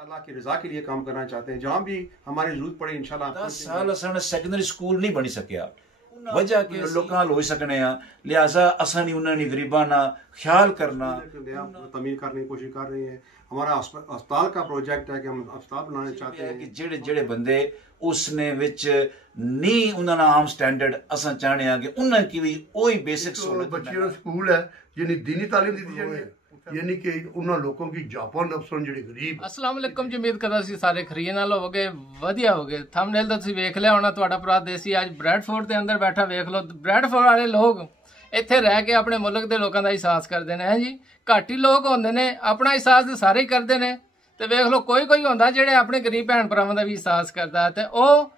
ताला की रजा के लिए काम करना चाहते हैं। जहाँ भी हमारी जरूरत पड़े इंशाल्लाह 10 साल असां सैकेंडरी स्कूल नहीं बनी सकिया वजह के लोग नाल हो सकने हैं, लिहाजा असां नहीं उन्होंने गरीबां ना ख्याल करना तमीर करने की कोशिश कर रहे हैं। हमारा अस्पताल का प्रोजेक्ट है कि हम अस्पताल बनाना चाहते हैं कि जेड़े जेड़े बंदे उसने विच नहीं उन्होंने आम स्टैंडर्ड असां चाहने हैं कि उन्हें की भी वही बेसिक सहूलत बच्चियों स्कूल है यानी दीनी तालीम दी जानी है यानी कि उन्होंने लोगों की जापान अफसर ਜਿਹੜੇ ਗਰੀਬ अस्सलाम वालेकुम जी। उम्मीद करदा सी सारे खरीए नाल होवोगे वधिया होगे। थंबनेल तो तुसीं वेख लिया होना, तुहाडा भरा देसी आज ब्रैडफोर्ड ਦੇ ਅੰਦਰ बैठा वेख लो। ब्रैडफोर्ड वाले लोग ਇੱਥੇ ਰਹਿ ਕੇ ਆਪਣੇ ਮੁਲਕ ਦੇ ਲੋਕਾਂ ਦਾ ਅਹਿਸਾਸ ਕਰਦੇ ਨੇ। ਹੈ ਜੀ, ਘੱਟ ਹੀ ਲੋਕ ਹੁੰਦੇ ਨੇ, ਆਪਣਾ ਅਹਿਸਾਸ ਤੇ ਸਾਰੇ ਹੀ ਕਰਦੇ ਨੇ। ਤੇ ਵੇਖ ਲਓ ਕੋਈ ਹੁੰਦਾ ਜਿਹੜੇ ਆਪਣੇ ਗਰੀਬ ਭੈਣ ਭਰਾਵਾਂ ਦਾ ਵੀ ਅਹਿਸਾਸ ਕਰਦਾ। ਤੇ ਉਹ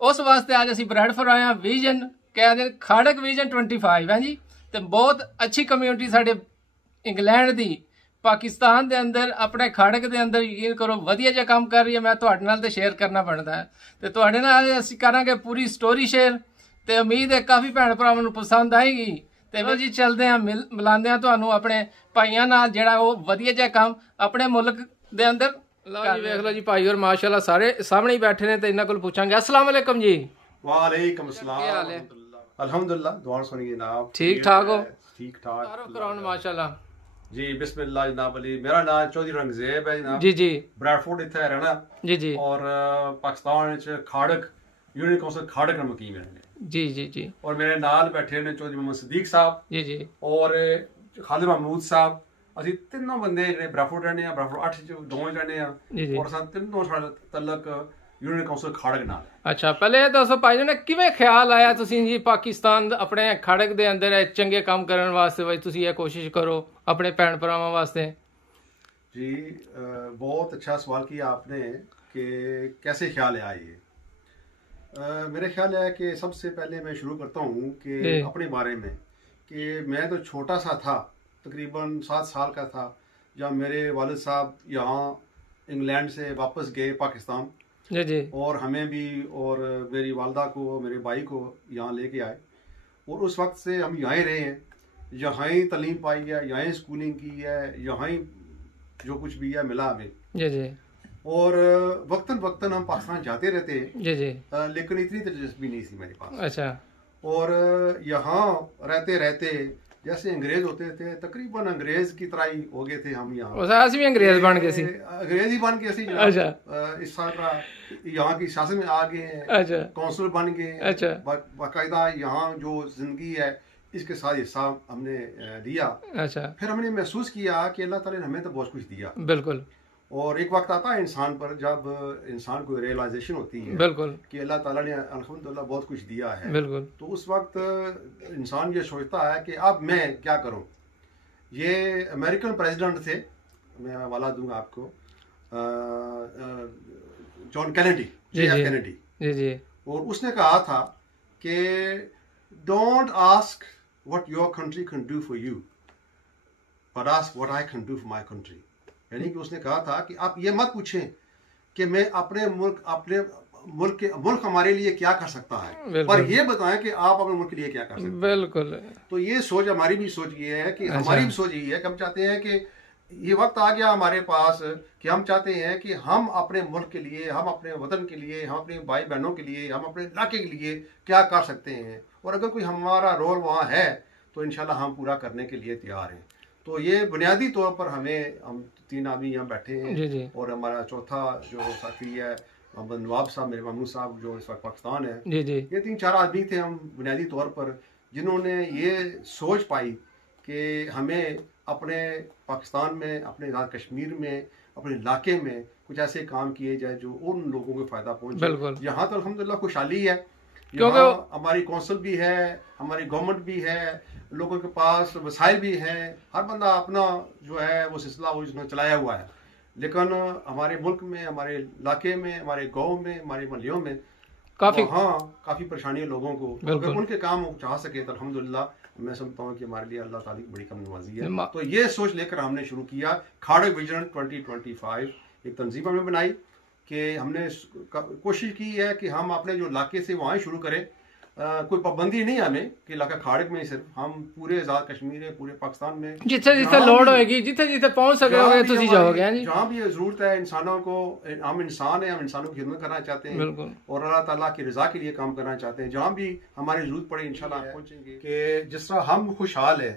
ਉਸ ਵਾਸਤੇ ਅੱਜ ਅਸੀਂ ब्रैडफोर्ड ਆਏ ਹਾਂ। ਵਿਜ਼ਨ ਕਹਿੰਦੇ ਖਾੜਕ ਵਿਜ਼ਨ 25 ਹੈ ਜੀ। ਤੇ ਬਹੁਤ ਅੱਛੀ ਕਮਿਊਨਿਟੀ ਸਾਡੇ ਇੰਗਲੈਂਡ ਦੀ पाकिस्तान के अंदर अपने खाड़क के अंदर यकीन करो वधिया जिहा काम कर रही है। मैं तुहाडे नाल ते शेयर करना बनता है ते तुहाडे नाल असीं करांगे पूरी स्टोरी शेयर ते उम्मीद है काफ़ी भैन भरावां नूं पसंद आएगी। ते जी चलदे हैं मिलांदे हैं तुहानूं अपने भाइयां नाल जिहड़ा वो वधिया जिहा काम अपने मुल्क दे अंदर। लो जी वेख लो जी भाई और माशाल्लाह सारे सामने ही बैठे ने ते इन्हां कोल पुछांगे। अस्सलाम वालेकुम जी। वालेकुम अस्सलाम। क्या हाल है? अल्हम्दुलिल्लाह, दुआ सुनिए जनाब। ठीक ठाक हो? ठीक ठाक कराउन माशाल्लाह जी। बिस्मिल्लाह जनाब अली, मेरा नाम चौधरी रंगजेब है जनाब। जी जी। ब्रैडफोर्ड इत्थे रहना जी जी। और पाकिस्तान च खाड़क यूनियन काउंसिल खाड़क नाल मुकीम है जी जी जी। और मेरे नाल बैठे ने चौधरी मोहम्मद सदीक साहब जी जी और खालिद महमूद साहब। ਅਸੀਂ ਤਿੰਨੋਂ ਬੰਦੇ ਜਿਹੜੇ ਬ੍ਰੈਡਫੋਰਡ ਰਹਿੰਦੇ ਆ, ਬ੍ਰੈਡਫੋਰਡ 8 ਚ ਦੋਵੇਂ ਰਹਿੰਦੇ ਆ ਔਰ ਸਾਨੂੰ ਤਿੰਨੋਂ ਸਾਡਾ ਤਲਕ यूनियन काउंसिल खाड़क नाल। अच्छा, पहले दसो भाई ने किवें ख्याल आया तुसीं जी पाकिस्तान अपने खाड़क दे अंदर चंगे काम करन वास्ते भाई तुसीं ये कोशिश करो अपने भैन भरावां वास्ते? जी बहुत अच्छा सवाल किया आपने कि कैसे ख्याल आया ये। मेरा ख्याल है कि सबसे पहले मैं शुरू करता हूँ कि अपने बारे में कि मैं तो छोटा सा था, तकरीबन 7 साल का था जब मेरे वालिद साहब यहाँ इंग्लैंड से वापस गए पाकिस्तान। जी जी। और हमें भी और मेरी वालदा को मेरे भाई को यहाँ लेके आए और उस वक्त से हम यहाँ ही रहे हैं, यहाँ ही तालीम पाई है, यहाँ ही स्कूलिंग की है, यहाँ ही जो कुछ भी है मिला हमें। जी जी। और वक्तन वक्तन हम पाकिस्तान जाते रहते हैं। जी जी। लेकिन इतनी दिलचस्पी नहीं थी मेरे पास। अच्छा। और यहाँ रहते रहते जैसे अंग्रेज होते थे तकरीबन अंग्रेज की तरह ही हो गए थे हम यहाँ। भी अंग्रेज बन गए, अंग्रेज ही बन गए। अच्छा। इस साल यहाँ की शासन में आ गए हैं। अच्छा। काउंसिल बन गए। अच्छा। बाकायदा यहाँ जो जिंदगी है इसके साथ हिस्सा हमने लिया। अच्छा। फिर हमने महसूस किया कि अल्लाह ताला ने हमें तो बहुत कुछ दिया। बिल्कुल। और एक वक्त आता है इंसान पर जब इंसान को रियलाइजेशन होती है बिल्कुल कि अल्लाह ताला ने अल्हम्दुलिल्लाह बहुत कुछ दिया है। बिल्कुल। तो उस वक्त इंसान ये सोचता है कि अब मैं क्या करूं। ये अमेरिकन प्रेसिडेंट थे, मैं हवाला दूंगा आपको, जॉन कैनेडी, JF कैनेडी। जी जी। और उसने कहा था कि don't ask what your country can do for you but ask what I can do for my country. यानी कि उसने कहा था कि आप ये मत पूछें कि मैं अपने मुल्क हमारे लिए क्या कर सकता है, पर ये बताएं कि आप अपने मुल्क के लिए क्या कर सकते हैं। बिल्कुल। तो ये सोच हमारी भी सोच ये है कि हमारी भी सोच यही है कि हम चाहते हैं कि ये वक्त आ गया हमारे पास कि हम चाहते हैं कि हम अपने मुल्क के लिए, हम अपने वतन के लिए, हम अपने भाई बहनों के लिए, हम अपने इलाके के लिए क्या कर सकते हैं और अगर कोई हमारा रोल वहाँ है तो इंशाल्लाह हम पूरा करने के लिए तैयार हैं। तो ये बुनियादी तौर पर हम 3 आदमी यहाँ बैठे हैं। जी जी। और हमारा चौथा जो साथी है मोहम्मद नवाब साहब, मेरे मामू साहब जो इस वक्त पाकिस्तान है। जी जी। ये 3-4 आदमी थे हम बुनियादी तौर पर जिन्होंने ये सोच पाई कि हमें अपने पाकिस्तान में, अपने कश्मीर में, अपने इलाके में कुछ ऐसे काम किए जाए जो उन लोगों को फ़ायदा पहुँचे। बिल्कुल। यहाँ तो अल्हम्दुलिल्लाह खुशहाली है, क्योंकि हमारी कौंसिल भी है, हमारी गवर्नमेंट भी है, लोगों के पास वसाइल भी हैं, हर बंदा अपना जो है वो सिलसिला वो उसने चलाया हुआ है। लेकिन हमारे मुल्क में, हमारे इलाके में, हमारे गांव में, हमारे महल्लों में काफ़ी परेशानियां लोगों को, अगर उनके काम चाह सके तो अल्हम्दुलिल्लाह मैं समझता हूँ कि हमारे लिए अल्लाह ताला की बड़ी कम नवाजी है। तो ये सोच लेकर हमने शुरू किया खाड़क विजन 2025। एक तंजीम हमें बनाई कि हमने कोशिश की है कि हम अपने जो इलाके से वहाँ शुरू करें कोई पाबंदी नहीं हमें कि इलाका खाड़क में सिर्फ, हम पूरे आजाद कश्मीर है, पूरे पाकिस्तान में जिथे जिथे लोड होगी, जिथे जिथे पहुंच सकोगे तुसी जाओगे। जी जहाँ भी जरूरत है इंसानों को, हम इंसान है, हम इंसानों की खिदमत करना चाहते हैं और अल्लाह ताला की रजा के लिए काम करना चाहते हैं। जहाँ भी हमारी जरूरत पड़े इंशाल्लाह पहुंचेंगे। कि जिस तरह हम खुशहाल है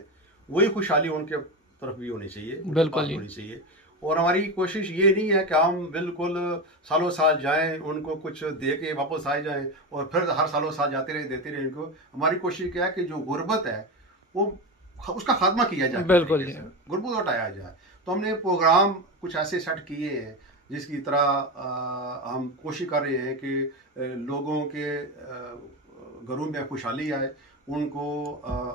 वही खुशहाली उनके तरफ भी होनी चाहिए, बिल्कुल होनी चाहिए। और हमारी कोशिश ये नहीं है कि हम बिल्कुल सालों साल जाएं, उनको कुछ दे के वापस आ जाएं और फिर हर सालों साल जाते रहे देते रहे इनको। हमारी कोशिश क्या है कि जो गुर्बत है वो उसका खात्मा किया जाए, बिल्कुल गुर्बत हटाया जाए। तो हमने प्रोग्राम कुछ ऐसे सेट किए हैं जिसकी तरह हम कोशिश कर रहे हैं कि लोगों के घरों में खुशहाली आए, उनको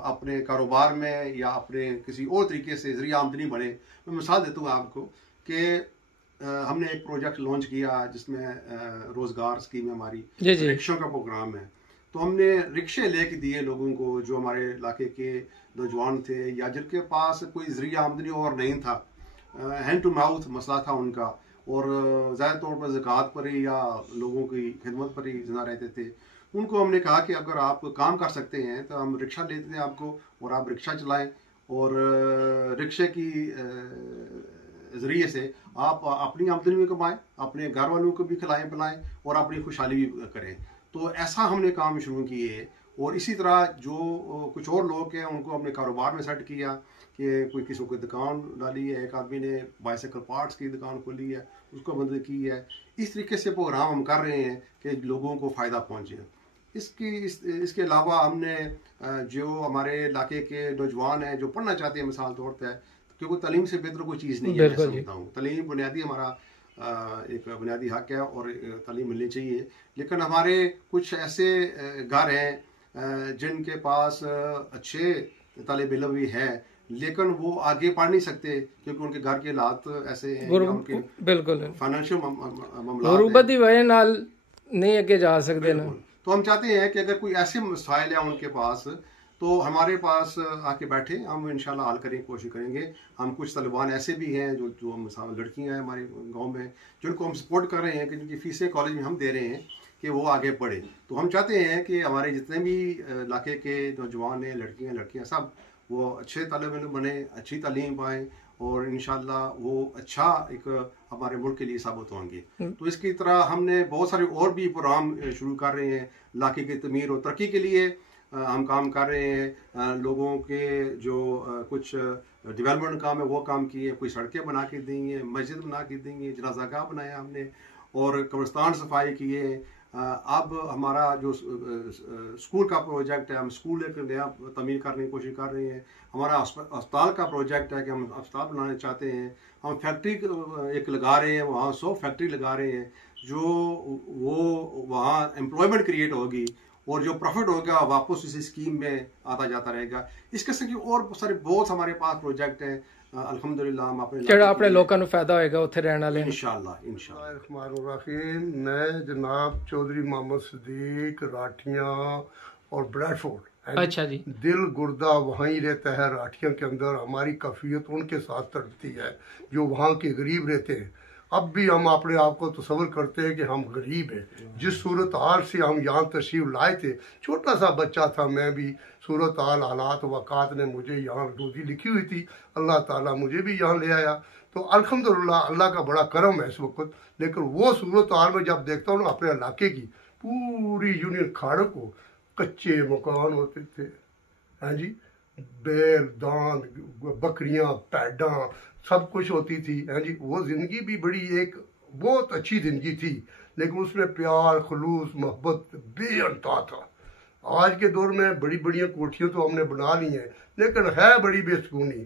अपने कारोबार में या अपने किसी और तरीके से जरिया आमदनी बढ़े। मैं मिसाल देता हूँ आपको कि हमने एक प्रोजेक्ट लॉन्च किया जिसमें रोज़गार स्कीम हमारी रिक्शों का प्रोग्राम है। तो हमने रिक्शे लेके दिए लोगों को जो हमारे इलाके के नौजवान थे या जिनके पास कोई जरिया आमदनी और नहीं था, हैंड टू माउथ मसला था उनका, और ज़्यादा तौर पर ज़कात पर ही या लोगों की खिदमत पर ही जिंदा रहते थे। उनको हमने कहा कि अगर आप काम कर सकते हैं तो हम रिक्शा देते हैं आपको और आप रिक्शा चलाएं और रिक्शे की ज़रिए से आप अपनी आमदनी भी कमाएं, अपने घर वालों को भी खिलाएं पिलाएं और अपनी खुशहाली भी करें। तो ऐसा हमने काम शुरू किए। और इसी तरह जो कुछ और लोग हैं उनको हमने कारोबार में सेट किया कि कोई किसी को दुकान डाली है, एक आदमी ने बाइसाइकिल पार्ट्स की दुकान खोली है, उसको बंद की है। इस तरीके से प्रोग्राम हम कर रहे हैं कि लोगों को फ़ायदा पहुँचे। इसके अलावा हमने जो हमारे इलाके के नौजवान हैं जो पढ़ना चाहते हैं, मिसाल तौर पर, क्योंकि तालीम से बेहतर कोई चीज़ नहीं है, मैं समझता हूँ तालीम बुनियादी हमारा एक बुनियादी हक है और तालीम मिलनी चाहिए। लेकिन हमारे कुछ ऐसे घर हैं जिनके पास अच्छे तालिब इल्म भी है लेकिन वो आगे पढ़ नहीं सकते क्योंकि उनके घर के हालात ऐसे हैं, उनके बिल्कुल फाइनेंशियल गुरबत की वजह नाल नहीं आगे जा सकते ना। तो हम चाहते हैं कि अगर कोई ऐसे मसाइल है उनके पास तो हमारे पास आके बैठे, हम इंशाल्लाह हल करेंगे, कोशिश करेंगे। हम कुछ तलिबान ऐसे भी हैं जो मिसाल लड़कियां हैं हमारे गांव में जिनको हम सपोर्ट कर रहे हैं कि जिनकी फीसें कॉलेज में हम दे रहे हैं कि वो आगे पढ़े। तो हम चाहते हैं कि हमारे जितने भी इलाके के नौजवान हैं, लड़कियां सब वो अच्छे तालिब इल्म बने, अच्छी तालीम पाएँ और इंशाल्लाह वो अच्छा एक हमारे मुल्क के लिए साबित होंगे। तो इसकी तरह हमने बहुत सारे और भी प्रोग्राम शुरू कर रहे हैं इलाके की तमीर और तरक्की के लिए। हम काम कर रहे हैं, लोगों के जो कुछ डेवलपमेंट काम है वो काम किए, कोई सड़कें बना के दी हैं, मस्जिद बना के दी हैं, जनाज़ागाह बनाया हमने और कब्रिस्तान सफाई किए। अब हमारा जो स्कूल का प्रोजेक्ट है, हम स्कूल एक नया तमीर करने की कोशिश कर रहे हैं। हमारा अस्पताल का प्रोजेक्ट है कि हम अस्पताल बनाना चाहते हैं। हम फैक्ट्री एक लगा रहे हैं, वहाँ 100 फैक्ट्री लगा रहे हैं जो वो वहाँ एम्प्लॉयमेंट क्रिएट होगी और जो प्रॉफिट होगा वापस इसी स्कीम में आता जाता रहेगा। इस किस्म की और सारे बहुत हमारे पास प्रोजेक्ट हैं। अल्हम्दुलिल्लाह हम अपने लोगों को फायदा होएगा उत्थे रहने वाले इंशाल्लाह। मैं जनाब चौधरी मोहम्मद सदीक राठियाँ और ब्रैडफोर्ड, अच्छा जी, दिल गुर्दा वहाँ ही रहता है राठियाँ के अंदर। हमारी काफियत उनके साथ तड़पती है जो वहाँ के गरीब रहते हैं। अब भी हम अपने आप को तस्वर करते हैं कि हम गरीब हैं। जिस सूरत हाल से हम यहाँ तशरीफ लाए थे, छोटा सा बच्चा था मैं भी, सूरत हाल हालात वक़ात ने मुझे यहाँ रोज़ी लिखी हुई थी, अल्लाह ताला मुझे भी यहाँ ले आया। तो अल्हम्दुलिल्लाह अल्लाह का बड़ा करम है इस वक्त। लेकिन वो सूरत हाल में जब देखता हूँ ना अपने इलाके की, पूरी यूनियन खाड़क को कच्चे मकान होते थे, हाँ जी, बैल दान बकरियाँ पैडा सब कुछ होती थी, है जी। वो ज़िंदगी भी बड़ी एक बहुत अच्छी ज़िंदगी थी, लेकिन उसमें प्यार खलूस मोहब्बत बेअंता था। आज के दौर में बड़ी बढ़िया कोठियाँ तो हमने बना ली हैं लेकिन है बड़ी बेसुकूनी।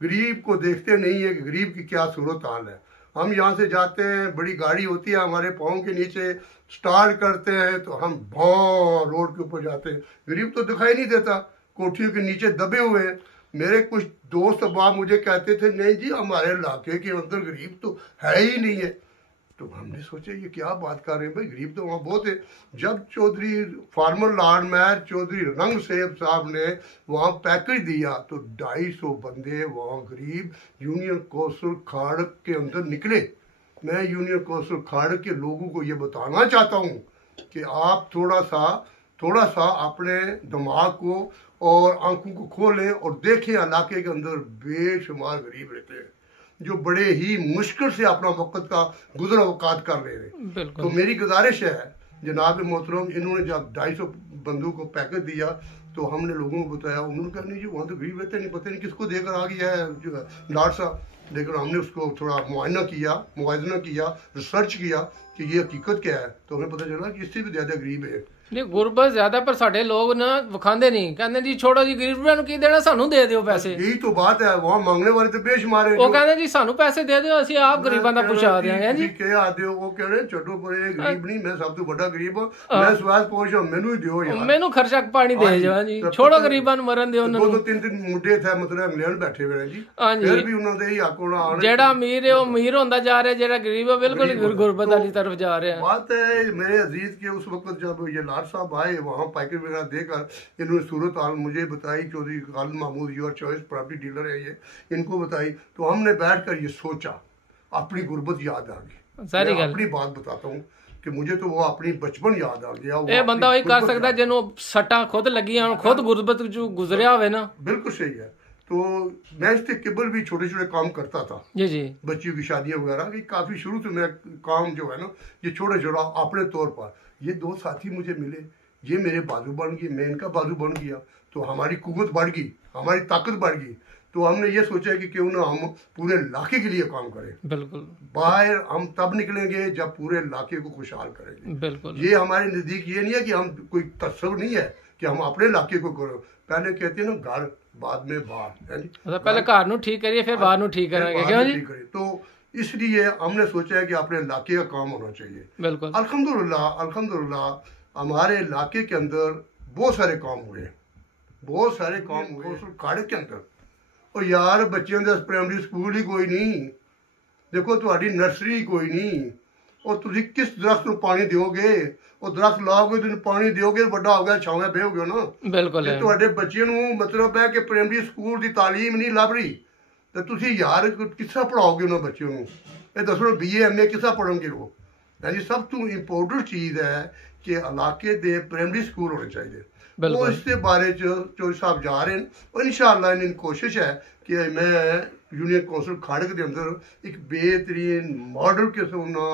गरीब को देखते नहीं है कि गरीब की क्या सूरत हाल है। हम यहाँ से जाते हैं, बड़ी गाड़ी होती है हमारे पाँव के नीचे, स्टार्ट करते हैं तो हम भां रोड के ऊपर जाते हैं। गरीब तो दिखाई नहीं देता, कोठियों के नीचे दबे हुए हैं। मेरे कुछ दोस्त अहबाब मुझे कहते थे नहीं जी हमारे इलाके के अंदर गरीब तो है ही नहीं है। तो हमने सोचा ये क्या बात कर रहे हैं भाई, गरीब तो वहाँ बहुत है। जब Chaudhary farmer lord mayor Chaudhary रंग सेब साहब ने वहाँ पैकेज दिया तो 250 बंदे वहाँ गरीब यूनियन कौंसिल खाड़क के अंदर निकले। मैं यूनियन कौंसिल खाड़क के लोगों को ये बताना चाहता हूँ कि आप थोड़ा सा थोड़ा सा अपने दिमाग को और आंखों को खोलें और देखें इलाके के अंदर बेशुमार गरीब रहते हैं जो बड़े ही मुश्किल से अपना वक्त का गुजर अवकात कर रहे हैं। तो मेरी गुजारिश है जनाब मोहतरम, इन्होंने जब 250 बंदों को पैकेज दिया तो हमने लोगों को बताया, उन्होंने कहा नहीं जी वहाँ तो गरीब रहते नहीं, पता नहीं किसको देकर आ गया है लाट साहब। लेकिन हमने उसको थोड़ा मुआयना किया, रिसर्च किया कि ये हकीकत क्या है, तो हमें पता चला कि इससे भी ज़्यादा गरीब है। नहीं गुरबत ज्यादा पर साडे लोग ना विखांदे नहीं, कहते जी छोड़ो जी गरीबां नूं की देना, सानू दे दियो पैसे। यही तो बात है, वहाँ मांगने वाले तो बेशुमार है। वो कहते जी सानू पैसे दे दियो, ਅਸੀਂ ਆਪ ਗਰੀਬਾਂ ਦਾ ਪੁੱਛਾ ਦਿਆਂਗੇ ਜੀ। ਕੀ ਆਦੇ ਹੋ? ਉਹ ਕਹਿੰਦੇ ਛੱਡੋ ਪਰੇ, ਗਰੀਬ ਨਹੀਂ, ਮੈਂ ਸਭ ਤੋਂ ਵੱਡਾ ਗਰੀਬ ਹਾਂ, ਮੈਂ ਸਵਾਲ ਪੁੱਛਾਂ ਮੈਨੂੰ ਹੀ ਦਿਓ ਯਾਰ, ਮੈਨੂੰ ਖਰਚਾ ਪਾਣੀ ਦੇ ਜਾਓ ਜੀ, ਛੋੜੋ ਗਰੀਬਾਂ ਨੂੰ ਮਰਨ ਦਿਓ ਉਹਨਾਂ ਨੂੰ। ਦੋ ਤਿੰਨ ਮੁੰਡੇ ਥੇ ਮਤਲਬ ਇੰਗਲੈਂਡ ਬੈਠੇ ਹੋਏ ਜੀ, ਫਿਰ ਵੀ ਉਹਨਾਂ ਦੇ ਹੀ ਹੱਕ ਹੋਣਾ। ਜਿਹੜਾ ਅਮੀਰ ਹੈ ਉਹ ਅਮੀਰ ਹੁੰਦਾ ਜਾ ਰਿਹਾ, ਜਿਹੜਾ ਗਰੀਬ ਹੈ ਬਿਲਕੁਲ ਗੁਰਬਤ ਵਾਲੀ ਤਰफ जा रहे हैं। बात है मेरे अजीज के उस वक्त जब ये लाट साहब आए वहाँ पैकेज वगैरह देकर इन्होंने सूरत हाल मुझे बताई, Chaudhary Khalid Mahmood your choice property dealer है ये, इनको बताई, तो हमने बैठ कर ये सोचा, अपनी गुर्बत याद आ गई। सारी गल अपनी बात बताता हूँ कि मुझे तो वो अपनी बचपन याद आ गया। ये बंदा वही कर सकता जिन्हों सट्टा खुद लगी, खुद गुर्बत जो गुजरिया हुए ना। बिल्कुल सही है। तो मैं इससे केबल भी छोटे छोटे काम करता था जी, बच्चियों की शादियां वगैरह की, काफ़ी शुरू से मैं काम जो है ना ये छोटे छोटा अपने तौर पर। ये दो साथी मुझे मिले, ये मेरे बाजू बन गए, मैं इनका बाजू बन गया, तो हमारी कुव्वत बढ़ गई, हमारी ताकत बढ़ गई। तो हमने ये सोचा कि क्यों ना हम पूरे इलाके के लिए काम करें। बिल्कुल बाहर हम तब निकलेंगे जब पूरे इलाके को खुशहाल करेंगे। बिल्कुल ये हमारे नज़दीक ये नहीं है कि हम कोई तस्वर नहीं है कि हम अपने इलाके को करो। पहले कहते हैं ना घर बाद में बाहर, है जी, पहले घर नू ठीक करिए फिर बाहर नू ठीक करेंगे, क्यों जी? तो इसलिए हमने सोचा है कि अपने इलाके का काम होना चाहिए। बिल्कुल अल्हम्दुलिल्लाह हमारे इलाके के अंदर बहुत सारे काम हुए, बहुत सारे काम हुए खाड़े के अंदर। और यार बच्चों का प्राइमरी स्कूल ही कोई नहीं, देखो तुम्हारी नर्सरी कोई नहीं, और तुम किस दरख्त को पानी दोगे? ਉਹ ਦਰਖਤ ਲਾਓਗੇ ਤੁਸੀਂ ਪਾਣੀ ਦਿਓਗੇ, ਵੱਡਾ ਹੋ ਗਿਆ ਛਾਵੇਂ ਬਹਿਓਗੇ ਨਾ। ਬਿਲਕੁਲ ਜੇ ਤੁਹਾਡੇ ਬੱਚੇ ਨੂੰ ਮਤਲਬ ਹੈ ਕਿ ਪ੍ਰਾਇਮਰੀ ਸਕੂਲ ਦੀ ਤਾਲੀਮ ਨਹੀਂ ਲੱਭ ਰਹੀ ਤੇ ਤੁਸੀਂ ਯਾਰ ਕਿੱਸਾ ਪੜਾਓਗੇ ਉਹਨਾਂ ਬੱਚਿਆਂ ਨੂੰ? ਇਹ ਦੱਸੋ BA MA ਕਿੱਸਾ ਪੜਨਗੇ ਉਹ? ਹਾਂਜੀ, ਸਭ ਤੋਂ ਇੰਪੋਰਟੈਂਟ ਚੀਜ਼ ਹੈ ਕਿ ਇਲਾਕੇ ਦੇ ਪ੍ਰਾਇਮਰੀ ਸਕੂਲ ਹੋਣੇ ਚਾਹੀਦੇ। ਉਹ ਇਸ ਦੇ ਬਾਰੇ ਚ ਚੌਧਰੀ ਸਾਹਿਬ ਜਾ ਰਹੇ ਨੇ, और इंशाअल्लाह इन्हें कोशिश है कि मैं यूनियन कौंसल खाड़क के अंदर एक बेहतरीन मॉडल किस्म ना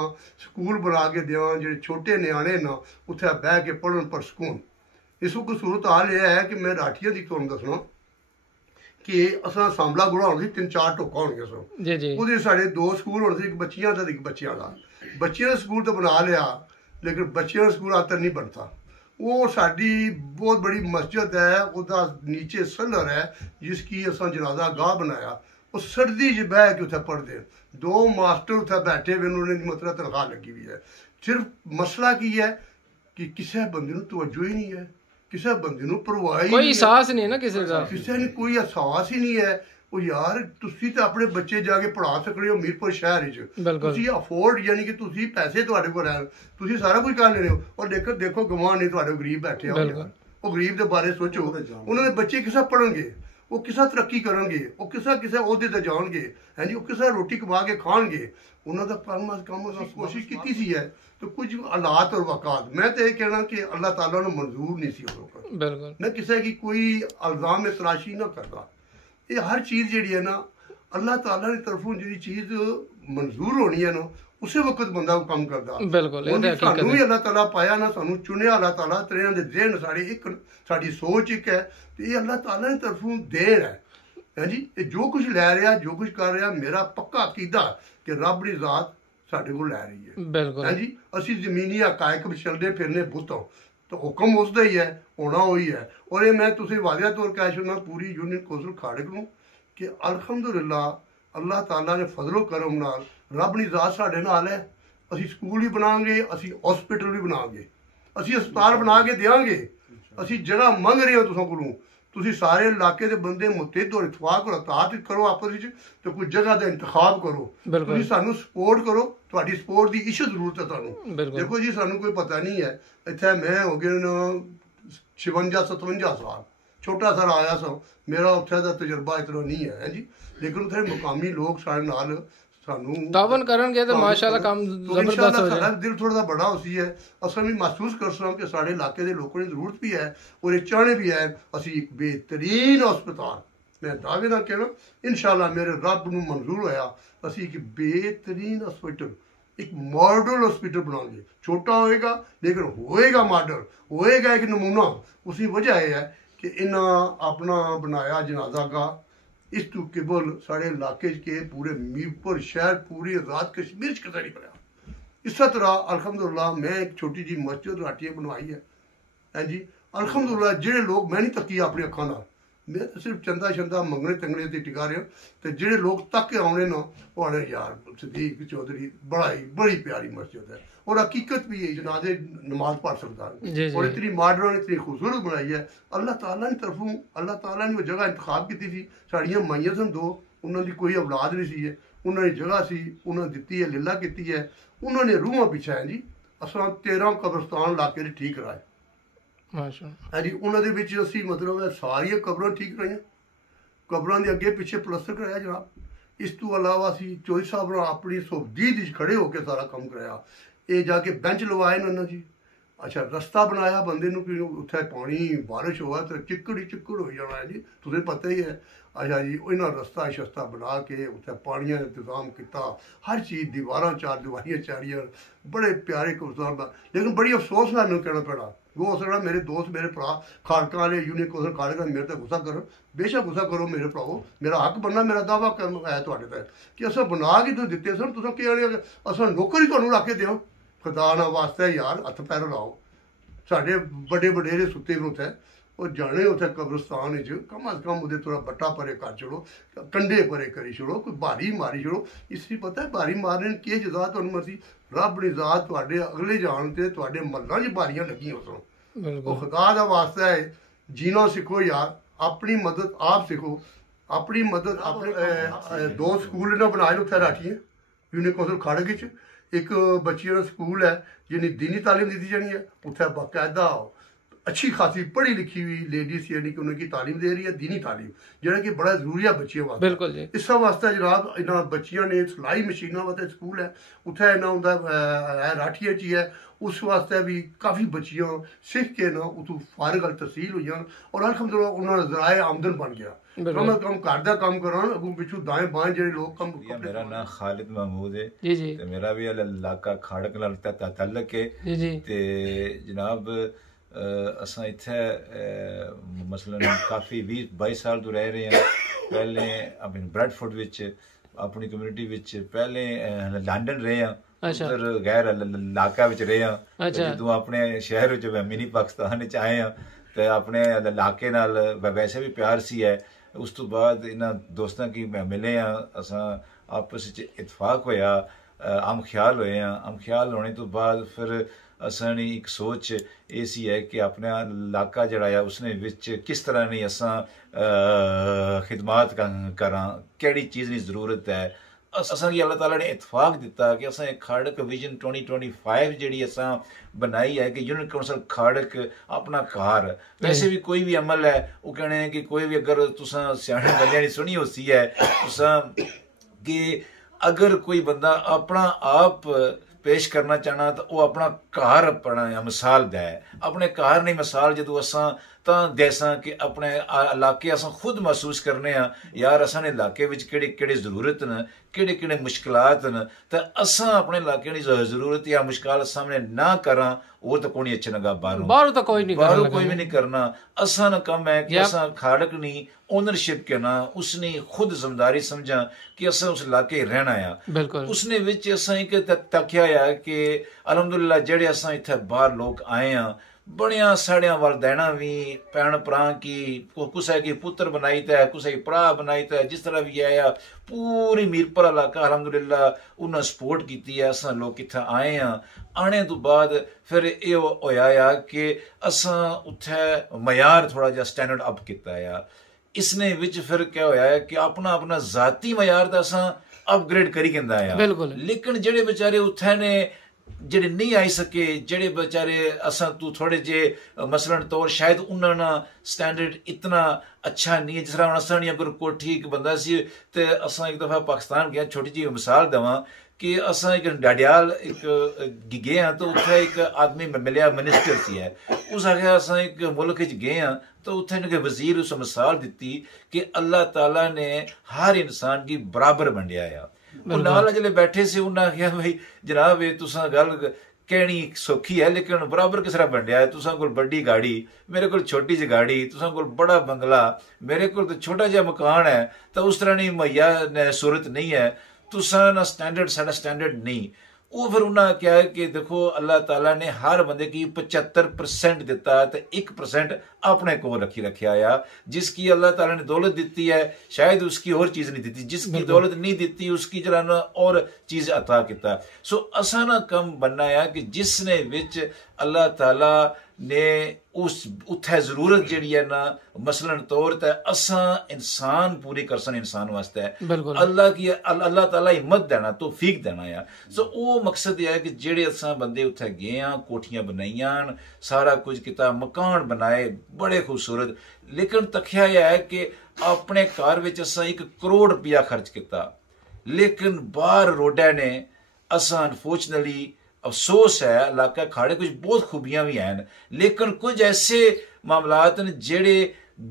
स्कूल बना के दें, जो छोटे न्याणे ना उत्थे बह के पढ़न पर सकून। इस वक्त सूरत हाल यह है कि मैं राठिया की तुहानूं दसना कि असां सांबला गुड़ा होना सी, 3-4 टोका होणियां सन। ਉਹਦੇ ਸਾਡੇ 2 ਸਕੂਲ ਹੋਣੇ ਸੀ, ਇੱਕ ਬੱਚੀਆਂ ਦਾ ਇੱਕ ਬੱਚਿਆਂ ਦਾ। ਬੱਚਿਆਂ ਦਾ ਸਕੂਲ ਤਾਂ ਬਣਾ ਲਿਆ, ਲੇਕਿਨ ਬੱਚਿਆਂ ਦਾ ਸਕੂਲ ਆਤਰ ਨਹੀਂ ਬਣਦਾ। वो साड़ी बहुत बड़ी मस्जिद है, उसका नीचे सलर है जिसकी असा जनाजा गाह बनाया, वो सर्दी च बह के उत्थे पढ़ते, 2 मास्टर उत्थे बैठे हुए, उन्होंने मतलब तनख्वाह लगी हुई है। सिर्फ मसला की है कि किसी बंदे नूं तवज्जो ही नहीं है, किसी बंदे नूं परवाह ही कोई एहसास नहीं है ना, किसी ने कोई एहसास ही नहीं है। ਉਹ ਯਾਰ ਤੁਸੀਂ ਤਾਂ ਆਪਣੇ ਬੱਚੇ ਜਾ ਕੇ ਪੜ੍ਹਾ ਸਕਦੇ ਹੋ ਮੀਰਪੁਰ ਸ਼ਹਿਰ ਵਿੱਚ, ਤੁਸੀਂ ਅਫੋਰਡ ਯਾਨੀ ਕਿ ਤੁਸੀਂ ਪੈਸੇ ਤੁਹਾਡੇ ਕੋਲ ਹੈ, ਤੁਸੀਂ ਸਾਰਾ ਕੁਝ ਕਰ ਲੈਣੇ ਹੋ। ਔਰ ਦੇਖੋ ਗਵਾਹ ਨਹੀਂ ਤੁਹਾਡੇ ਗਰੀਬ ਬੈਠੇ ਹੋ, ਉਹ ਗਰੀਬ ਦੇ ਬਾਰੇ ਸੋਚੋ, ਉਹਨਾਂ ਦੇ ਬੱਚੇ ਕਿਸਾ ਪੜਨਗੇ, ਉਹ ਕਿਸਾ ਤਰੱਕੀ ਕਰਨਗੇ, ਉਹ ਕਿਸੇ ਅਹੁਦੇ ਤੇ ਜਾਣਗੇ, ਹਾਂਜੀ, ਉਹ ਕਿਸਾ ਰੋਟੀ ਕਮਾ ਕੇ ਖਾਣਗੇ। ਉਹਨਾਂ ਦਾ ਕੰਮ ਕੋਸ਼ਿਸ਼ ਕੀਤੀ ਸੀ ਹੈ, तो कुछ हालात और वाक़ात मैं तो ये कहना कि अल्लाह ताला ने मंजूर नहीं सी बिल्कुल, मैं किसी की कोई इल्ज़ाम में तराशी ना करता। ये हर चीज़ जी है ना अल्लाह ताला की तरफों जी चीज़ मंजूर होनी है ना उस वक्त बंदा कम करता। बिल्कुल सानू भी अल्लाह ताला पाया ना, सानू चुनिया अल्लाह ताला, त्रेयां दे देन साढ़े एक, साड़ी सोच एक है, तो ये अल्लाह ताला की तरफों देन है जी। जो कुछ लै रहा, जो कुछ कर रहा, मेरा पक्का अकीदा कि रब की ज़ात साढ़े को लै रही है। बिल्कुल है जी, असी जमीनी हकायक में चलते फिरने बुतों, तो हुक्म उसका ही है, होना वही है। और ये मैं तुझे वादिया तौर कह छुना पूरी यूनियन कौंसल खाड़क नूं कि अल्हम्दुलिल्लाह अल्लाह ताला ने फजलो करम नाल रब दी ज़ात साढ़े नाल है। असी स्कूल भी बनांगे, असी हॉस्पिटल भी बनांगे, असी अस्पताल बना के देंगे, असी जगह मंग रहे हो तुसां कोलों, तुसी सारे इलाके के बंदे मुतहिद और इतफाक और अतात करो आपस में, तो कुछ जगह का इंतखाब करो, तुसी सानू सपोर्ट करो, तुहाडी सपोर्ट की इश जरूरत है तुहानू। देखो जी सानू कोई पता नहीं है, इत्थे मैं हो गए 56-57 साल, छोटा सारा आया सा, मेरा उत्थे दा तजुर्बा इतना नहीं है जी, लेकिन उत्थे मुकामी लोग साढ़े नाल सानू तावन करनगे तो माशाल्लाह काम जबरदस्त हो जाए। दिल थोड़ा बड़ा होसी है, असल भी महसूस कर सकां कि साढ़े इलाके के लोगों की जरूरत भी है और ये चाहने भी है असी एक बेहतरीन हस्पताल, मैं दावे ना कहना इंशाल्लाह मेरे रब नूं मंजूर होया असी एक बेहतरीन हॉस्पिटल, एक मॉडल हॉस्पिटल बनाएंगे। छोटा होएगा लेकिन होएगा मॉडल, होएगा एक नमूना। उसी वजह है कि इन्हें अपना बनाया जनाजा का इस तू केवल साढ़े इलाके के पूरे मीरपुर शहर पूरी आजाद कश्मीर च कदा नहीं बनया। इस तरह अल्हम्दुलिल्लाह मैं एक छोटी जी मस्जिद राटियां बनवाई है जी। अल्हम्दुलिल्लाह जेड़े लोग मैं नहीं तकी अपनी अखां नाल, मैं तो सिर्फ चंदा शंदा मंगने तंगने ते टिका रहा, तो जेड़े लोग तक के आने ना वो आने यार सदीक चौधरी बड़ी प्यारी मस्जिद है और हकीकत भी है जनाजे नमाज पढ़ सकता है और इतनी मॉडर्न इतनी खूबसूरत बनाई है। अल्लाह ताला ने तरफों अल्लाह ताला ने वो जगह इंतखाब की थी। साड़ियाँ माइयां सन दो, उन्होंने कोई औलाद नहीं सी है, उन्होंने जगह सी उन्होंने दी है, लीला की है, उन्होंने रूहां पिछा है जी। असां 13 कब्रस्तान इलाके ठीक कराए है जी। उन्होंने विच असी मतलब है सारिया कब्रां ठीक कराइया, कब्रां के अगे पिछे प्लस्तर कराया जनाब। इस तू अलावा असी चौधरी साहब ने अपनी सोबदीद खड़े होकर सारा काम कराया। ये जाके बेंच लवाए ना जी, अच्छा रस्ता बनाया बंदे नूं कि उत्थे पानी बारिश होआ तो चिक्कड़ ही चिक्कड़ हो जाना है जी, तुसें पता ही है। अच्छा जी इन्हां रस्ता शस्ता बना के उत्थे पानियां इंतजाम किया, हर चीज़ दीवारां चार दीवारियां चारियां, बड़े प्यारे कब्रस्तान। लेकिन बड़ी अफसोस नाल मैनूं कहना पड़ा, वो हो सकता मेरे दोस्त मेरे भरा खाड़का वाले यूनियन कौंसल खाड़का मेरे तक गुस्सा करो, बेशक गुस्सा करो मेरे भराओ, मेरा हक बनना, मेरा दावा है तुहाडे ते कि असां बना के तुसीं दित्ते सन, तुसां केह् आने असां नौकर ही तुहानूं रख के देओ। खुदा ना वास्ते यार हत्थ पैर लाओ, साढ़े बड़े बडेरे सुत्ते न उत्थे और जाने उत्थे कब्रस्तान कम अज कम उहदे थोड़ा बट्टा परे कर छोड़ो, कंडे परे करी छोड़ो, कोई बारी मारी छोड़ो। इसलिए पता है बारी मारने केह् जजा तुहानूं मर्जी, रब ने जात तुहाडे अगले जान ते तुहाडे मल्लां च बारियां लगियां उस वो खुदा दा वास्ता है जीना सीखो यार, अपनी मदद आप सीखो, अपनी मदद अपने। दो स्कूल इन्हें बनाए उत्थे राठियां यूनियन कौंसल खाड़क च, एक बच्चियों का स्कूल है जिन्हें दीनी तालीम दी जानी है, उत्थे बाकायदा अच्छी खासी पढ़ी लिखी हुई लेडीज यानी कि उनकी तालीम दे रही है, दीनी तालीम जो कि बड़ा जरूरी है बच्चियों वास्ते। बिल्कुल जी। इस वास्ते जनाब इन्होंने बच्चियों ने सिलाई मशीनों वास्ते स्कूल है उत्थे इन्होंने राठिया च ही है, उस वास्ते भी काफ़ी बच्चियां सीख के ना उतों फारिग अल तहसील हुई और अल्हम्दुलिल्लाह उन्होंने जराए आमदन बन गया। कम अज कम घर का काम करान अगू पिछू दाएं बाएं जो लोग कम। मेरा नाम खालिद महमूद है ते मेरा भी इलाका खाड़क नाल ताल्लुक है ते जनाब असां इत्थे मसलन काफ़ी 20-22 साल तो रह रहे हैं। पहले अपने ब्रैडफोर्ड विच अपनी कम्युनिटी विच पहले लंडन रहे हैं, उधर गैर इलाका विच रहे हैं, जदों अपने शहर विच मिनी पाकिस्तान विच आए हैं तो अपने इलाके नाल वैसे भी प्यार सी है। उस तो बाद इन्हां दोस्तां की मिले हैं, असां आपस च इतफाक होया, आम ख्याल होए हैं। आम ख्याल होने तो बाद फिर असां एक सोच ऐसी है कि अपना इलाका जड़ा है उसने विच किस तरह नहीं असां खिदमात करां, केड़ी चीज़ की जरूरत है। असां की अल्लाह ताला ने इतफाक दिता कि असां खाड़क विजन 2025 जी असां बनाई है कि यूनियन कौंसल खाड़क अपना घर। वैसे भी कोई भी अमल है वो कहने हैं कि कोई भी अगर तुसां सियाने बंदे ने सुनी होती है तुसां कि अगर कोई बंदा अपना आप पेश करना चाहना तो वह अपना घर अपना मिसाल दे, अपने घर नहीं मिसाल जो असां तां देसां कि अपने इलाके असां खुद महसूस करने यार असां ने इलाके विच केड़े केड़े जरूरत न, केड़े केड़े मुश्किलात न, तो असां अपने इलाके की जरूरत या मुश्किल सामने ना करा वो तो कोई अच्छे नगा बाहरों तो कोई नहीं, बाहरों कोई भी नहीं करना। असा न कम है कि असा खाड़क नहीं ओनरशिप के ना उसने खुद जिम्मेदारी समझा कि असा उस इलाके रहना आ। उसने विच असा एक तकिया आ कि अलहमदुलिल्लाह जेड़े असा इत्थे बाहर लोग आए हैं बड़िया साड़िया वरदैना भी भैन भरा की कुसै की पुत्र बनाई तै कुसै की भरा बनाई तै, जिस तरह भी आया पूरी मीरपुर इलाका अलहमदुलिल्लाह उन्हें सपोर्ट की है। असा लोग इत्थे आए हैं, आने तो बाद फिर ये होया कि असा उत्थे मयार थोड़ा जा स्टैंडर्ड अप किया है। इसने विच फिर क्या होया है कि अपना अपना जाती मयार दा असा अपग्रेड करी कहंदा है, लेकिन जेड़े बेचारे उत्थे ने ਜਿਹੜੇ ਨਹੀਂ ਆਈ ਸਕੇ, ਜਿਹੜੇ बेचारे असा तू थोड़े जे मसलन तौर शायद उन्होंने स्टैंडर्ड इतना अच्छा नहीं है जिस तरह असा नहीं अगर कोठी एक बंदा सी ते असा एक दफ़ा पाकिस्तान गया, छोटी जी मिसाल देवां कि असा एक डाडियाल एक गए हाँ तो उत्थे एक आदमी मिलिया मिनिस्टर सी है, उस आखिया असा एक मुल्क गए हाँ तो उत्थे इन्हें वजीर उस मिसाल दी कि अल्लाह ताला ने हर इंसान की बराबर बंडिया है। नाल जिले बैठे से उन्हें आखिया भाई जनाब ये तुसा गल कहनी सौखी है लेकिन बराबर किस तरह बंडिया है, तुसा कोल बड़ी गाड़ी मेरे को छोटी जी गाड़ी, तुसा कोल बड़ा बंगला मेरे को तो छोटा जिहा मकान है, तो उस तरह नहीं मुहैया सूरत नहीं है, तुसा ना स्टैंडर्ड साडा स्टैंडर्ड नहीं। वो फिर उन्होंने क्या है कि देखो अल्लाह ताला ने हर बंदे की 75% दिता तो 1% अपने को रखी रखा आया। जिसकी अल्लाह ताला ने दौलत दी है शायद उसकी और चीज़ नहीं दी, जिसकी दौलत नहीं दी उसकी जरा ना और चीज़ अता किता। सो असा ना कम बनना है कि जिसने विच अल्लाह ताला ने उस उत्थे जरूरत जी है ना मसलन तौर ते असा इंसान पूरी कर सन इंसान वास्ते अल्लाह की अल्लाह ताला हिम्मत देना तौफीक देना है। सो वो मकसद यह है कि जेड़े असा बंदे उत्थे गए हाँ, कोठियां बनाइयां, सारा कुछ किया, मकान बनाए बड़े खूबसूरत, लेकिन तख्या यह है कि अपने घर विच असा 1 करोड़ रुपया खर्च किया, लेकिन बाहर रोडा ने असा अनफॉर्चुनेटली अफसोस है इलाका खाड़े कुछ बहुत खूबियां भी हैं, लेकिन कुछ ऐसे मामलात ने जेड़े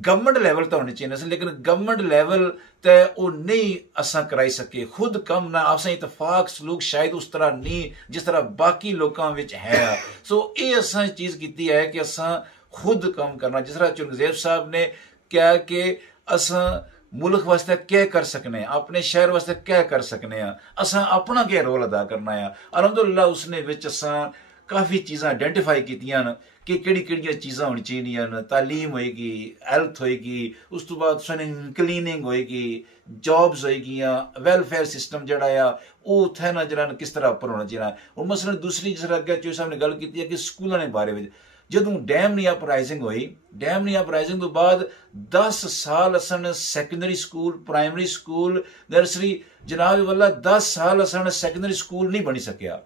गवर्नमेंट लेवल तो होने चाहिए, लेकिन गवर्नमेंट लेवल ते वो नहीं असा कराई सके। खुद कम ना असा इतफाक सलूक शायद उस तरह नहीं जिस तरह बाकी लोगों विच है। सो ये असा चीज़ की है कि असा खुद कम करना, जिस तरह औरंगजेब साहब ने क्या कि असा मुल्क वास्ते क्या कर सकने, अपने शहर वास्ते क्या कर सकने, असा अपना क्या रोल अदा करना है। अलहमदुलिल्लाह उसने विच असा काफ़ी चीज़ां आइडेंटिफाई कीतियां कि केड़ी चीज़ां होनी चाहिए, तालीम होएगी, हेल्थ होएगी, उस तो बाद क्लीनिंग होएगी, जॉब्स होएगियां, वेलफेयर सिस्टम जड़ा आ वो उत्थे ना जरा किस तरह उपर होना चाहिए। और मसलन दूसरी जिस तरह अगे चौधरी साहब ने गल की है कि स्कूलों के बारे में जदों डैम नी अपराइजिंग हुई, डैम नी अपराइजिंग तो बाद 10 साल असन secondary school, primary school, nursery जनाब वाला 10 साल असन सैकेंडरी स्कूल नहीं बनी सकिया।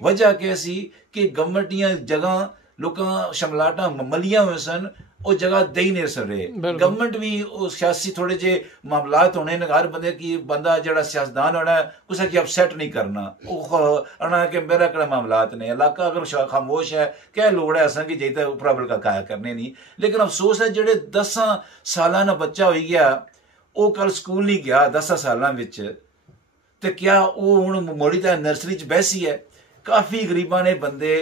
वजह क्या सी कि गवर्नमेंट दियां जगह लोकां शमलाटा मलियां हुए सन, वो जगह दे ही नहीं रहे। गवर्नमेंट भी सियासी थोड़े जे मामलात होने हर बंदे की बंदा जड़ा सियासतदान होना कुछ की अपसेट नहीं करना, आना कि मेरा कड़ा मामलात ने इलाका अगर खामोश है क्या लोड़ है असा कि चाहिए उपराबल का काया करने नहीं। लेकिन अफसोस है जेड़े 10 साल बच्चा हो गया वो कल स्कूल नहीं गया 10 साल तो क्या वो हूँ मोड़ी तो नर्सरी च बैसी है। काफ़ी गरीबा ने बंदे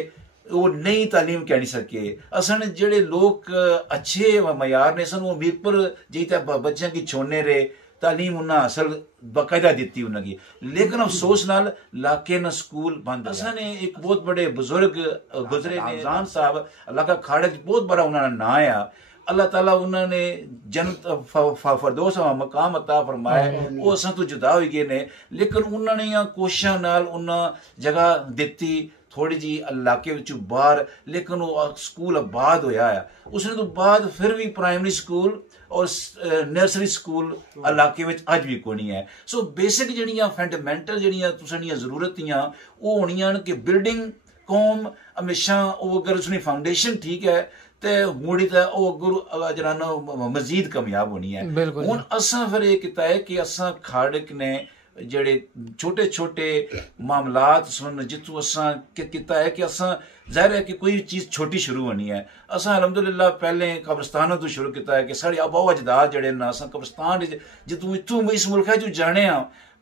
वो नई तालीम कह नहीं सके। असन जेड़े लोग अच्छे मयार ने सन वो मीरपुर जी बच्चों की छोड़ने रहे तालीम उन्हें असल बाकायदा दी उन्होंने, लेकिन अफसोस नाल लाके न स्कूल बंद। असा ने एक बहुत बड़े बुजुर्ग गुजरे आजान साहब इलाका खाड़े बहुत बड़ा उन्होंने ना आया, अल्लाह ताला उन्होंने जन्नत फरदौस मकाम अता फरमाया, वो असा तो जुदा हो गए ने, लेकिन उन्होंने कोशिशों नाल उन्हें जगह दी थोड़ी जी इलाके बाहर, लेकिन वो स्कूल आबाद होया है। उसने तो बाद फिर भी प्राइमरी स्कूल और नर्सरी स्कूल इलाके में अज भी कोई नहीं है। सो बेसिक जड़ियाँ फंडामेंटल जड़ियाँ तुसानियां जरूरतियां वो होनियां कि बिल्डिंग कौम हमेशा वो अगर उसकी फाउंडेशन ठीक है तो मुड़ी तो अगर जरा मजीद कामयाब होनी है। हुण असा फिर ये किया है कि असा खाड़क ने जेड़े छोटे छोटे मामलात सुन जितों असा किया है कि असा जाहिर है कि कोई चीज़ छोटी शुरू होनी है। असा अलहमदुलिल्लाह पहले कब्रस्तानों तो शुरू किया है कि साढ़े आबा अजदाद जड़े ना असा कब्रस्तान जितों इतों इस मुल्क जो जाने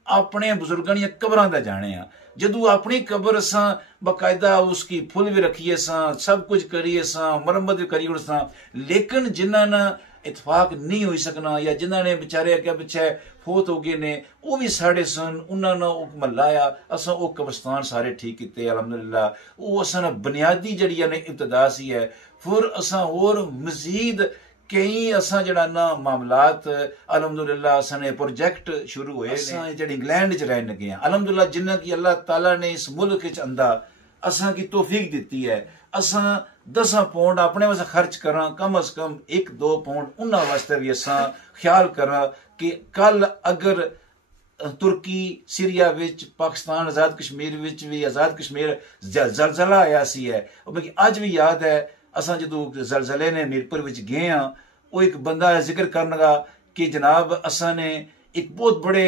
अपने बुजुर्गों दी कबरां दा जाने जदों अपनी कबर असा बाकायदा उसकी फुल भी रखिए सब कुछ करिए मरम्मत भी करिए सा, लेकिन जिन्होंने इतफाक नहीं हो सकना या जिन्होंने बेचारे अगे पिछे फोत हो गए ने वो भी साढ़े सन उन्होंने महला आया असा वो कब्रस्तान सारे ठीक किते अलहमदुलिल्लाह। वो असा बुनियादी जड़ी ने इब्तदा सी है। फिर असा होर मजीद कई असा जड़ा ना मामलात अलहमदुलिल्लाह असा ने प्रोजेक्ट शुरू हुए ने जड़ी इंग्लैंड च रहने गए अलहमदुलिल्लाह जिन्ना की अल्लाह ताला ने इस मुल्क च अंदा असा की तौफीक दी है। असा 10 पाउंड अपने वास्ते खर्च करा कम अज कम 1-2 पाउंड उन्होंने वास्ते भी असा ख्याल करा कि कल अगर तुर्की सीरिया विच पाकिस्तान आजाद कश्मीर विच भी आजाद कश्मीर जलजला आया सी है बल्कि अज भी याद है असां जदों जलजले ने मीरपुर विच गए हाँ वो एक बंदा जिक्र करनगा कि जनाब असां ने एक बहुत बड़े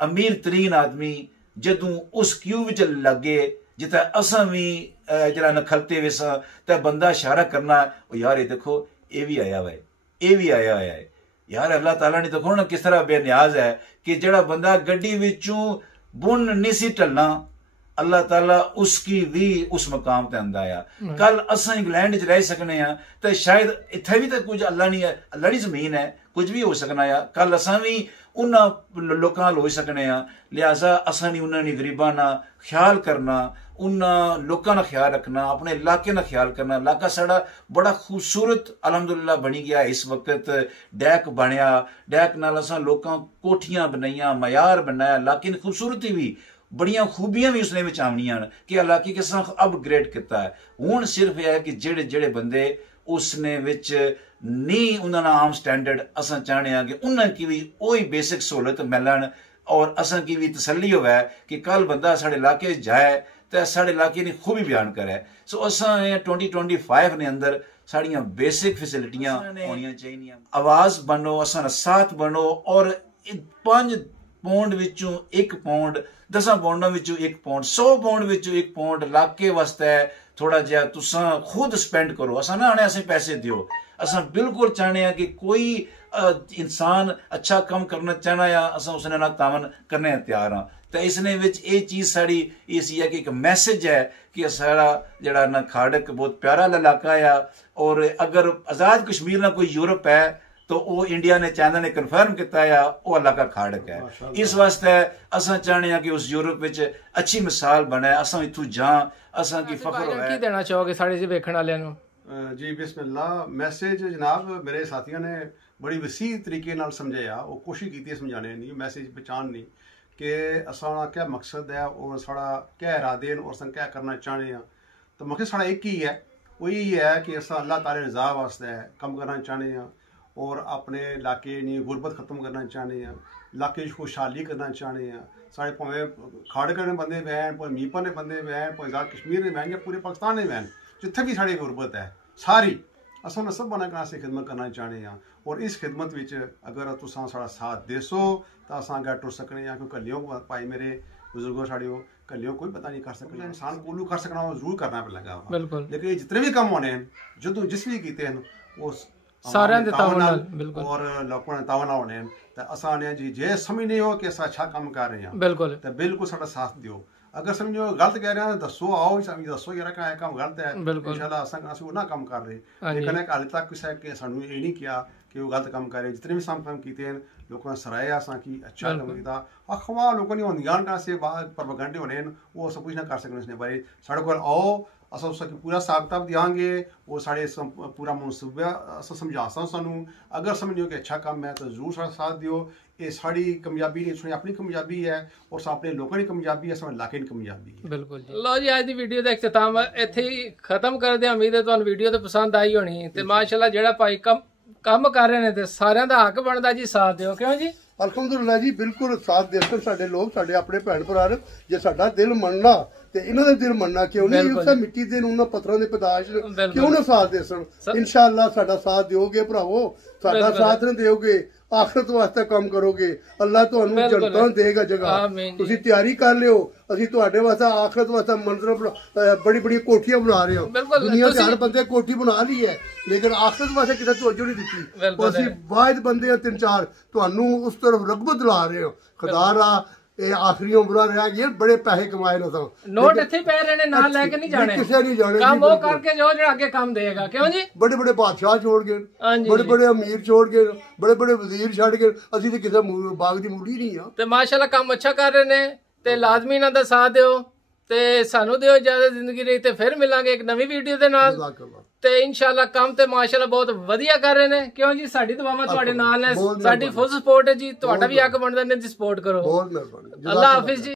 अमीर तरीन आदमी जदों उस क्यू विच लगे जिथे असां भी जरा नखलते वे सां ते बंदा इशारा करना यार ये देखो ये भी आया हुआ है ये भी आया हुआ है यार अल्लाह ताला ने देखो ना किस तरह बेनियाज है कि जड़ा बंदा गड्डी विचों बुन नहीं सी टलना अल्लाह ताला उसकी भी उस मकाम ते आंदा आ कल असां इंग्लैंड च रह सकने आ ते शायद इत्थे भी तो कुछ अल्लाह नहीं है अल्लाह दी जमीन है कुछ भी हो सकना आ कल असां भी उन्हां लोकां नाल हो सकने आ लिहाजा असां नहीं उन्हां दी गरीबां दा ख्याल करना उन्हां लोकां दा ख्याल रखना अपने इलाके दा ख्याल करना इलाका साड़ा बड़ा खूबसूरत अलहमदुलिल्लाह बनी गया इस वक्त डैक बनया डैक नाल असां लोकां कोठियां बनाइयां मयार बनाया इलाके दी खूबसूरती भी बड़ियां खूबियां भी उसने विच आवनियां कि इलाके किस तरह अपग्रेड किया है हुण सिर्फ यह है कि जेड़े जेड़े बंदे उसने विच नहीं उन्होंने आम स्टैंडर्ड असां चाहने हैं कि उन्हें की भी वही बेसिक सहूलत मिलन और असां की भी तसल्ली होवे कि कल बंदा साढ़े इलाके जाए तो साढ़े इलाके की खूबी बयान करे सो असां 2025 ने अंदर साड़ियां बेसिक फैसिलिटियां होनियां चाहिए आवाज बनो असां साथ बनो और 5 पौंड विचों 1 पौंड 10 पौंडों विचों 1 पौंड 100 पौंड विचों 1 पौंड इलाके वास्ते थोड़ा जिहा तुसां खुद स्पेंड करो असां ना आने असें पैसे दियो असां बिल्कुल चाहने हैं कि कोई इंसान अच्छा कम करना चाहना या असां उसने ना तावन करने तैयार हाँ तो इसने विच ये चीज साड़ी इसी है कि एक मैसेज है कि सारा जड़ा ना खाड़क बहुत प्यारा इलाका है और अगर आजाद कश्मीर ना कोई यूरोप है तो वो इंडिया ने चाइना ने कन्फर्म किया है वो इलाका खाड़क है इस वास्ते असां चाहने हैं कि उस यूरोप विच अच्छी मिसाल बने असां इत्थों जां असां की फख्र होवे की देना चाहोगे साढ़े जी वेखण वालियां नु जी बिस्मिल्लाह मैसेज जनाब मेरे साथियों ने बड़ी वसी तरीके नाल समझाया वो कोशिश की समझाने नहीं मैसेज पहचान नहीं कि असा क्या मकसद है और साड़ा क्या इरादे और अस क्या करना चाहने हैं तो मकसद साड़ा एक ही है वो यही है कि अस अल्लाह ताला रज़ा वास्ते कम करना चाहने हैं और अपने इलाके नी गुरबत खत्म करना चाहने हैं इलाके खुशहाली करना चाहने हैं साढ़े भावें खाड़क ने बंदे वैन भावें मीरपुर ने बंदे वैन भावें आजाद कश्मीर ने वैन या पूरे पाकिस्तान ने वैन जिथे भी साड़ी गुरबत है सारी अस उन्हें सब बना कर खिदमत करना चाहने हैं और इस खिदमत विच अगर तुसां साड़ा साथ देसो तो अस अग्गें टुर सकने हैं क्योंकि कलियों भाई मेरे बुजुर्गों साड़ियों कलियों कोई पता नहीं कर सकता इंसान कोलू कर सकना वो जरूर करना पे लगा लेकिन ये जितने भी कम होने हैं जो जिस भी कीते हैं वो सारे और लोगों ने तावन होने हैं तो असा ने जी जे समझने हो कि अस अच्छा काम कर रहे हैं तो बिल्कुल साड़ा साथ दियो अगर समझो गलत कह रहे हैं दसो आओ दसो यार क्या काम गलत है इंशाल्लाह अस ना काम कर रहे लेकिन हाले तक किसी के सानू ये नहीं किया कि वो गलत काम करे जितने भी काम किए हैं लोगों ने सराया असा कि अच्छा काम किया अखबार लोगों ने होंदियां कहाँ से प्रोपेगेंडे होने वो सब कुछ ना कर सकते इसने बारे साढ़े को आओ अस उसका पूरा हिसाब किताब देंगे वो साढ़े पूरा मनसूबा अस समझा सानू अगर समझो कि अच्छा काम है तो जरूर साढ़ा साथ दियो ये साड़ी कामयाबी नहीं सुनी अपनी कामयाबी है और अपने लोगों की कामयाबी है साढ़े इलाके की कामयाबी है बिल्कुल जी लो जी आज की वीडियो का इख्तिताम इत्थे ही खत्म कर दे उम्मीद है तुहानू वीडियो तो पसंद आई होनी ते माशाअल्लाह जेड़ा भाई काम कर रहे ने ते सारियां दा हक बनदा जी साथ दियो क्यों जी अल्हम्दुलिल्लाह जी बिल्कुल साथ देकर साडे लोग साडे अपने भैन भरा जे साडा दिल मनना ते इन्हां दा दिल मनना क्यों नहीं उस मिट्टी दे उन्हां पत्थरां दे पैदाश क्यों ना साथ देसन इंशाअल्लाह साडा साथ दियोगे भरावो साडा साथ न दियोगे आखिरत वास्ते काम करोगे अल्लाह तुहानू जन्नतां देगा जगह तुसी तैयारी कर लियो असीं तुहाडे वास्ते आखिरत वास्ते मंजर बड़ी बड़ी कोठियां बना रहे हो दुनिया दे हर बंदे कोठी बना ली है लेकिन आखिरत वास्ते किते तवज्जो नहीं दित्ती असीं वाहिद बंदे 3-4 तुहानू उस तरफ रगबत ला रहे हो खुदारा ये आखिरी उम्र रहा ये बड़े पैसे कमाए ना तो नोट इत्थे पे रहने नाल लेके नहीं जाने किसे नहीं जाने काम वो करके जो जो आगे काम देगा क्यों जी बड़े बड़े बादशाह छोड़ गए बड़े बड़े अमीर छोड़ गए बड़े बड़े वजीर छड़ गए असि ते किसे बाग दी मूली नहीं आ ते माशाल्लाह काम अच्छा कर रहे ने ते लाजमी इन्हां दा साथ दियो ते सानू दियो इजाजत जिंदगी रही ते फिर मिलांगे एक नवी वीडियो दे नाल ते इंशाल्लाह काम ते माशाल्लाह बहुत वधिया कर रहे ने क्यों जी साडी दुआवां तुहाडे नाल ने साडी फुल सपोर्ट है जी तुहाडा भी हक बनदा ने जी सपोर्ट करो बहुत मेहरबानी अल्लाह हाफिज जी।